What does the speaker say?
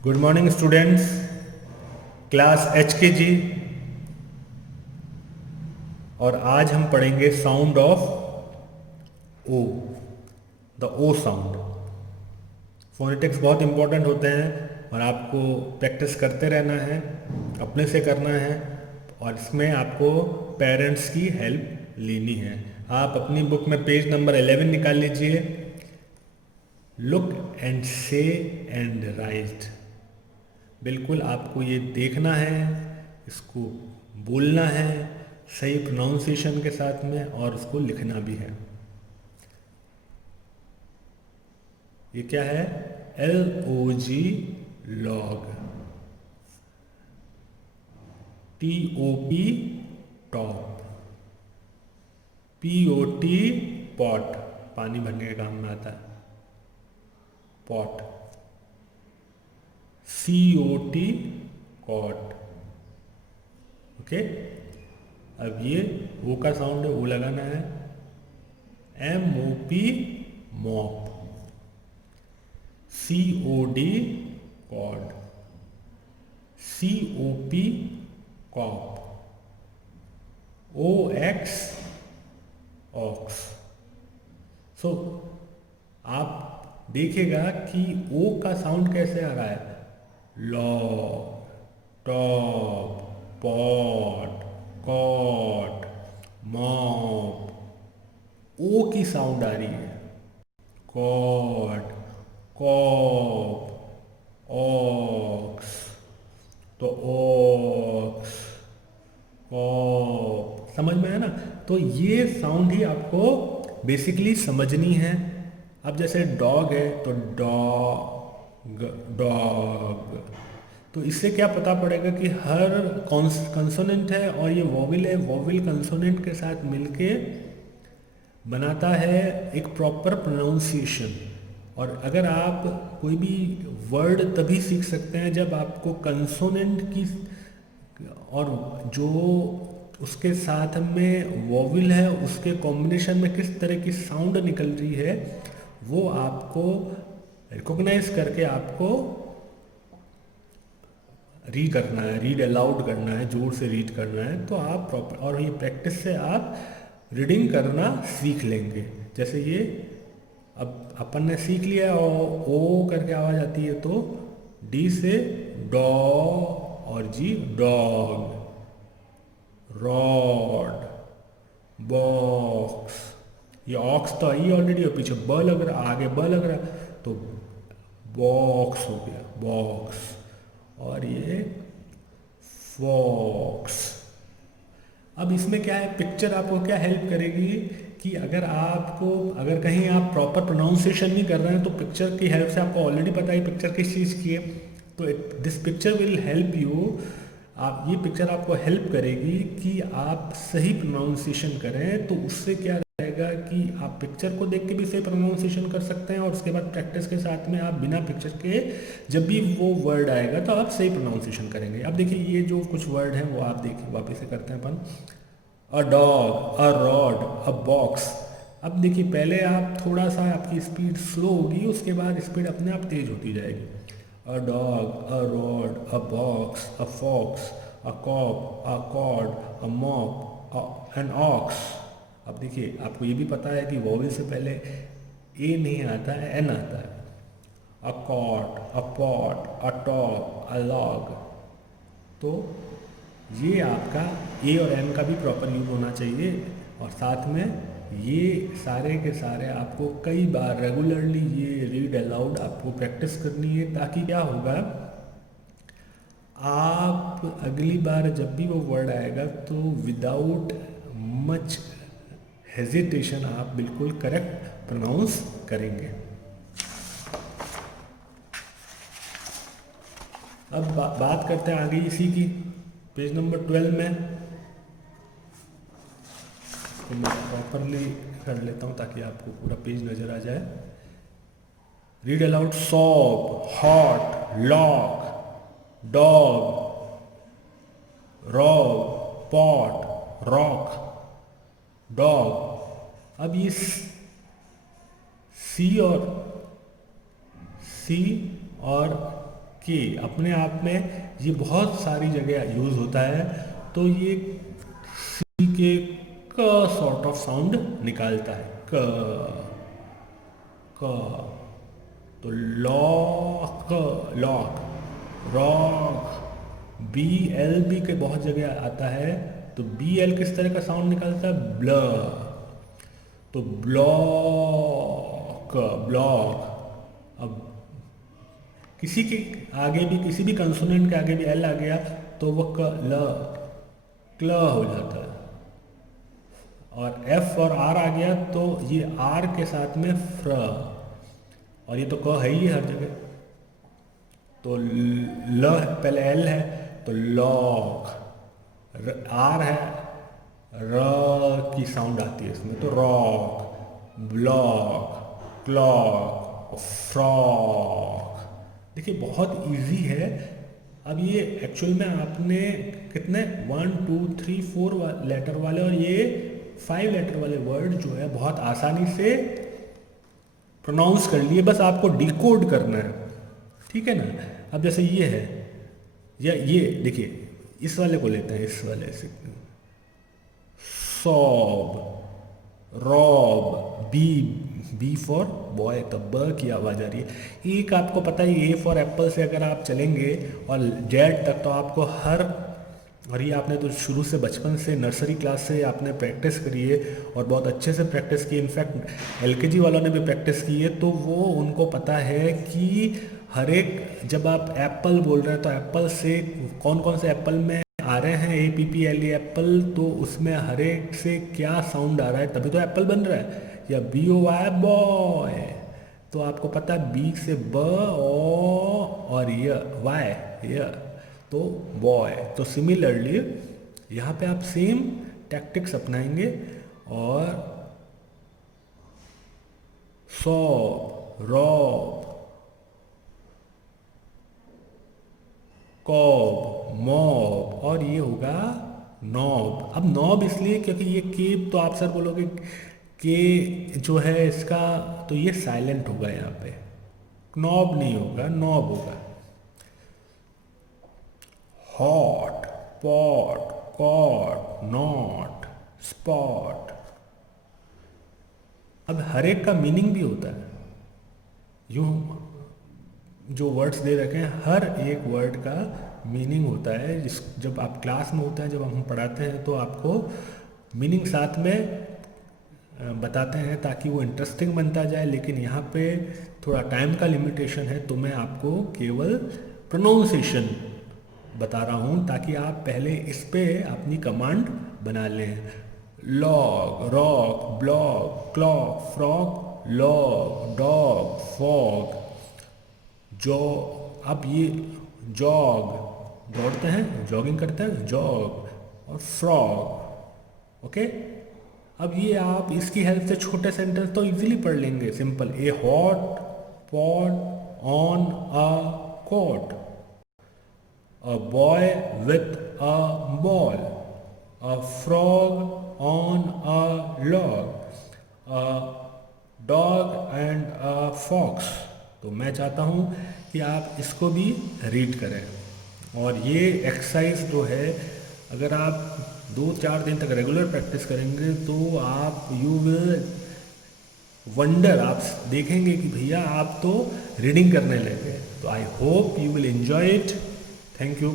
Good morning students, class H K G. और आज हम पढ़ेंगे sound of O, the O sound. Phonetics बहुत इंपॉर्टेंट होते हैं और आपको प्रैक्टिस करते रहना है, अपने से करना है। और इसमें आपको पेरेंट्स की हेल्प लेनी है। आप अपनी बुक में पेज नंबर 11 निकाल लीजिए। लुक एंड से एंड राइट। बिल्कुल आपको ये देखना है, इसको बोलना है सही प्रोनाउंसिएशन के साथ में, और उसको लिखना भी है। ये क्या है? LOG, log. TOP, top. POT, pot, पानी भरने के काम में आता है, पॉट। COT, cot. ओके। अब ये ओ का साउंड है, ओ लगाना है। MOP, mop. COD, cod. COP, cop. OX, ox. So आप देखिएगा कि ओ का साउंड कैसे आ रहा है। Log, top, pot, cot, mop. O की साउंड आ रही है। Cod, cop, ox. तो ऑक्स, कॉप, समझ में है ना? तो ये साउंड ही आपको बेसिकली समझनी है। अब जैसे डॉग है तो डॉग, डॉग। तो इससे क्या पता पड़ेगा कि हर कंसोनेंट है और ये वॉविल है, वॉविल कंसोनेंट के साथ मिलके बनाता है एक प्रॉपर प्रोनाउंसिएशन। और अगर आप कोई भी वर्ड तभी सीख सकते हैं जब आपको कंसोनेंट की और जो उसके साथ में वॉविल है उसके कॉम्बिनेशन में किस तरह की साउंड निकल रही है, वो आपको रिकॉग्नाइज करके आपको रीड करना है, रीड अलाउड करना है, जोर से रीड करना है। तो आप प्रॉपर, और ये प्रैक्टिस से आप रीडिंग करना सीख लेंगे। जैसे ये अब अपन ने सीख लिया, और ओ करके आवाज़ आती है तो डी से डॉ, और जी डॉग, रॉड, बॉक्स। ये ऑक्स तो आई ऑलरेडी, और पीछे ब लग रहा, आगे ब लग रहा, तो बॉक्स हो गया, बॉक्स। और ये फॉक्स। अब इसमें क्या है, पिक्चर आपको क्या हेल्प करेगी कि अगर कहीं आप प्रॉपर प्रोनाउंसिएशन नहीं कर रहे हैं तो पिक्चर की हेल्प से, आपको ऑलरेडी पता है पिक्चर किस चीज़ की है, तो this picture will help you. ये पिक्चर आपको हेल्प करेगी कि आप सही प्रोनाउंसिएशन करें। तो उससे क्या रहेगा कि आप पिक्चर को देख के भी सही प्रोनाउंसिएशन कर सकते हैं, और उसके बाद प्रैक्टिस के साथ में आप बिना पिक्चर के जब भी वो वर्ड आएगा तो आप सही प्रोनाउंसिएशन करेंगे। अब देखिए ये जो कुछ वर्ड हैं वो आप देखिए, वापस से करते हैं अपन। A dog, a rod, a box. अब देखिए पहले आप थोड़ा सा, आपकी स्पीड स्लो होगी, उसके बाद स्पीड अपने आप तेज होती जाएगी। A dog, a rod, a box, a fox, a cop, a cord, a mop, an ox. अब देखिए आपको ये भी पता है कि वॉवेल से पहले ए नहीं आता है, एन आता है। A cot, a pot, a top, a log. तो ये आपका ए और एन का भी प्रॉपर यूज होना चाहिए। और साथ में ये सारे के सारे आपको कई बार रेगुलरली ये रीड अलाउड आपको प्रैक्टिस करनी है, ताकि क्या होगा, आप अगली बार जब भी वो वर्ड आएगा तो विदाउट मच हेजिटेशन आप बिल्कुल करेक्ट प्रोनाउंस करेंगे। अब बात करते हैं आगे इसी की, पेज नंबर 12 में। तो मैं प्रॉपरली कर लेता हूँ ताकि आपको पूरा पेज नज़र आ जाए। Read aloud. Sop, hot, lock, dog, rob, pot, rock, dog. अब ये सी और के अपने आप में ये बहुत सारी जगह यूज़ होता है। तो ये सी के क सॉर्ट ऑफ साउंड निकालता है, क। तो lock, lock, rock, B L भी के बहुत जगह आता है। तो बी एल किस तरह का साउंड निकालता है, ब्ल। तो ब्लॉक, ब्लॉक। अब किसी के आगे भी, किसी भी कंसोनेंट के आगे भी एल आ गया तो वो क ल, क्ल हो जाता है। और एफ और आर आ गया तो ये आर के साथ में फ्र, और ये तो क है ही हर जगह। तो ल पहले एल है तो लॉक, आर है, र की साउंड आती है इसमें तो रॉक, ब्लॉक, क्लॉक, फ्रॉक। देखिए बहुत इजी है। अब ये एक्चुअल में आपने कितने 1 2 3 4 लेटर वाले और ये 5 लेटर वाले वर्ड जो है बहुत आसानी से प्रोनाउंस कर लिए, बस आपको डिकोड करना है, ठीक है ना। अब जैसे ये है, या ये देखिए इस वाले को लेते हैं, इस वाले से, sob, rob, B, B for boy, तब ब की आवाज़ आ रही है। एक आपको पता है ए फॉर एप्पल से अगर आप चलेंगे और जेड तक तो आपको हर, और ये आपने तो शुरू से बचपन से नर्सरी क्लास से आपने प्रैक्टिस करी है और बहुत अच्छे से प्रैक्टिस की, इनफैक्ट एलकेजी वालों ने भी प्रैक्टिस की है। तो वो उनको पता है कि हर एक, जब आप एप्पल बोल रहे हैं तो एप्पल से कौन कौन से एप्पल में आ रहे हैं A P P L, Apple, तो उसमें हर एक से क्या साउंड आ रहा है तभी तो एप्पल बन रहा है। या बी ओ वाई बॉय, तो आपको पता है बी से ब, ओ और य, वाई, य, तो बॉय। तो सिमिलरली यहाँ पे आप सेम टैक्टिक्स अपनाएंगे और सॉब, रॉब, कॉब, मॉब, और ये होगा नॉब। अब नॉब इसलिए क्योंकि ये के, तो आप सर बोलोगे के जो है इसका, तो ये साइलेंट होगा यहाँ पे, नॉब नहीं होगा, नॉब होगा। Hot, pot, cot, not, spot. अब हर एक का मीनिंग भी होता है, यूँ जो वर्ड्स दे रखे हैं हर एक वर्ड का मीनिंग होता है। जिस जब आप क्लास में होते हैं, जब हम पढ़ाते हैं तो आपको मीनिंग साथ में बताते हैं ताकि वो इंटरेस्टिंग बनता जाए। लेकिन यहाँ पे थोड़ा टाइम का लिमिटेशन है तो मैं आपको केवल प्रोनाउंसिएशन बता रहा हूँ ताकि आप पहले इस पे अपनी कमांड बना लें। Log, rock, block, clock, frock, log, dog, fog, jaw. अब ये जॉग, दौड़ते हैं, जॉगिंग करते हैं, जॉग, और फ्रॉग। ओके, अब ये आप इसकी हेल्प से छोटे सेंटेंस तो इजीली पढ़ लेंगे। Simple, a hot pot on a cot, a boy with a ball, a frog on a log, a dog and a fox। तो मैं चाहता हूँ कि आप इसको भी रीड करें। और ये एक्सरसाइज जो है अगर आप 2-4 दिन तक रेगुलर प्रैक्टिस करेंगे तो आप यू विल वंडर, आप देखेंगे कि भैया आप तो रीडिंग करने लगे। तो I hope you will enjoy it. Thank you.